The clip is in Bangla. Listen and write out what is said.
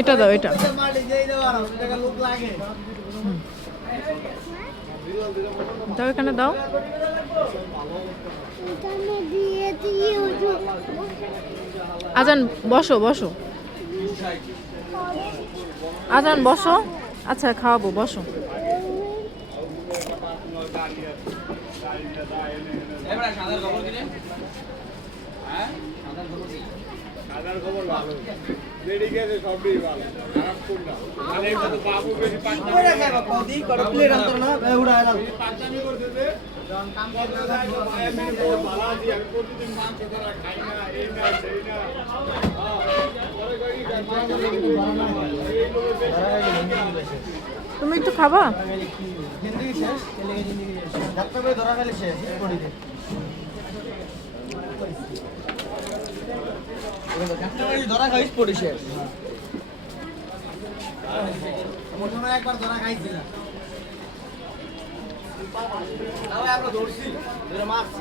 এটা দাও, এটা দাও, এখানে দাও। আজান বসো বসো, আজান বসো। আচ্ছা খাওয়াবো, বসো। সাদার খবর ভালো, রেডি গেছে সবই ভালো, খারাপ কোনটা? মানে এটা তো বাবু বেশি পাঁচটা করে খায়, বাবা দি করে প্লেট আনতো না, উড়া এলাম পাঁচটামি করতে দে। জন কাম করতে যায়, আমি বহুত ভালো আছি, আমি প্রতিদিন মাংস ধরা খাই না, এই না সেই না। পরে কই তুমি একটু খাবা? জিন্দেগি শেষ, ছেলেকে জিন্দেগি শেষ। ডাক্তার করে ধরা গেলে শেষ, পড়ি দে। ধরা খাইস পড়ি শেষ। প্রথমে একবার ধরা খাইছিলাম, তাও আমরা ধরছি, ধরে মারছি।